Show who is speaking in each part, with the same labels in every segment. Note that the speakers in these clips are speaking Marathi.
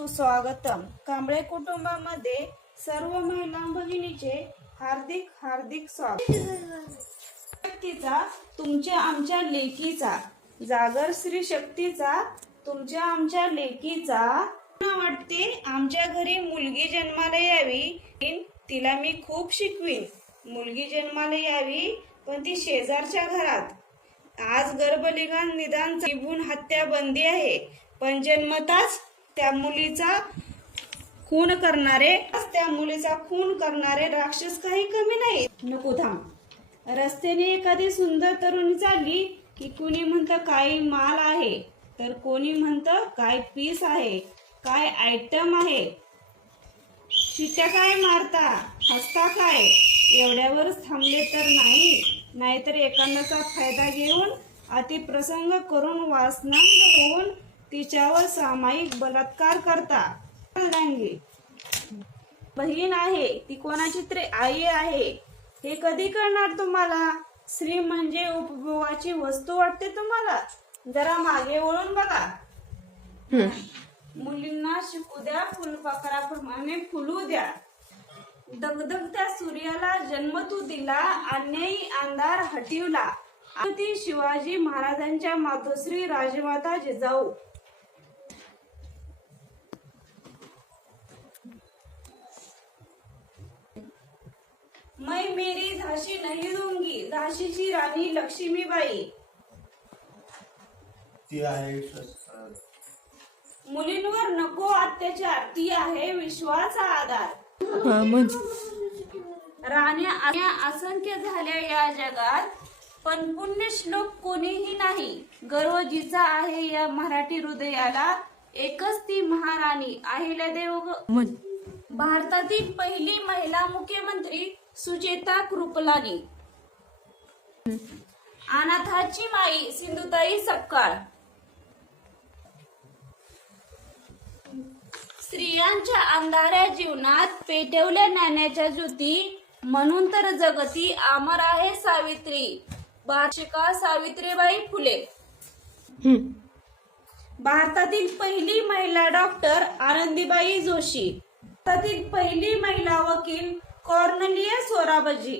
Speaker 1: सुस्वागतम. कांबळे कुटुंबामध्ये सर्व महिला भगिनीचे हार्दिक हार्दिक स्वागत. शक्तीचा तुमच्या आमच्या लेकीचा. जागर श्री शक्तीचा तुमच्या आमच्या लेकीचा. वाटते आमच्या घरी मुलगी जन्माला यावी तिला मी खूप शिकवीन. मुलगी जन्माला यावी पण ती शेजारच्या घरात. आज गर्भलिंगान निदान निभून हत्या बंदी आहे पण जन्मताच त्या मुलीचा खून करणारे त्या मुलीचा खून करणारे राक्षस काही कमी नाही नको धाम रस्त्याने एखादी सुंदर तरुणी चालली की कुणी म्हणतं काय माल आहे. तर कोणी म्हणतं काय पीस आहे. काय आयटम आहे. शिट्या काय मारता? हसता काय? एवढ्यावरच थांबले तर नाही. नाहीतर एकांदाचा फायदा घेऊन अतिप्रसंग करून वासना होऊन तिच्यावर सामायिक बलात्कार करता. बहीण आहे ती कोणाची तरी आई आहे. हे कधी करणार तुम्हाला? स्त्री म्हणजे उपभोगाची वस्तू वाटते तुम्हाला? जरा मागे वळून बघा. मुलींना शिकू द्या फुलपाखराप्रमाणे फुलू द्या. दगदगत्या सूर्याला जन्म तू दिला अन्यायी अंधार हटिवला. ती शिवाजी महाराजांच्या मातोश्री राजमाता जिजाऊ. मैं मेरी झाशी नाही दूंगी। झाशीची राणी लक्ष्मीबाई।
Speaker 2: ती आहे
Speaker 1: मुलींवर नको अत्याचार ती आहे विश्वाचा आधार. राण्या आण्या असंख्य झाल्या या जगात पण पुण्य श्लोक कोणीही नाही. गर्व जिचा आहे या मराठी हृदयाला एकच ती महाराणी अहिल्यादेव ग- भारतातील पहिली महिला मुख्यमंत्री सुचेता कृपलानी. अनाथाची माई सिंधुताई सपकाळ. स्त्रियांच्या अंधाऱ्या जीवनात पेटवल्या ज्ञानाच्या ज्योती म्हणून तर जगती अमर आहे सावित्री. वार्षिका सावित्रीबाई फुले. भारतातील पहिली महिला डॉक्टर आनंदीबाई जोशी. भारतातील पहिली महिला वकील कॉर्नलिया सोराबजी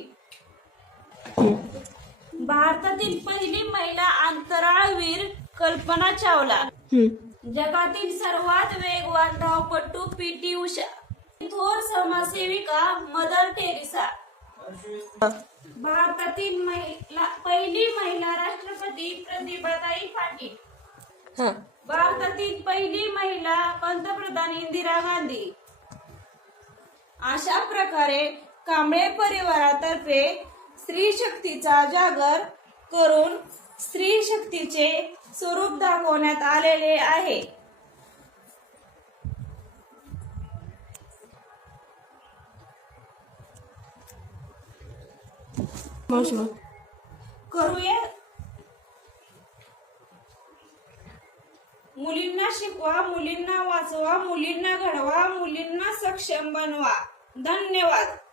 Speaker 1: भारतातील पहिली महिला अंतराळवीर कल्पना चावला. जगातील सर्वात वेगवान धावपटू पी टी उषा थोर समाजसेविका मदर टेरेसा. भारतातील महिला पहिली महिला राष्ट्रपती प्रतिभाताई पाटील. भारतातील पहिली महिला पंतप्रधान इंदिरा गांधी. अशा प्रकारे कांबळे परिवारातर्फे स्त्री शक्तीचा जागर करून स्त्री शक्तीचे स्वरूप दाखवण्यात आलेले आहे. करूया मुलींना शिकवा मुलींना वाचवा मुलींना घडवा मुलींना सक्षम बनवा. धन्यवाद.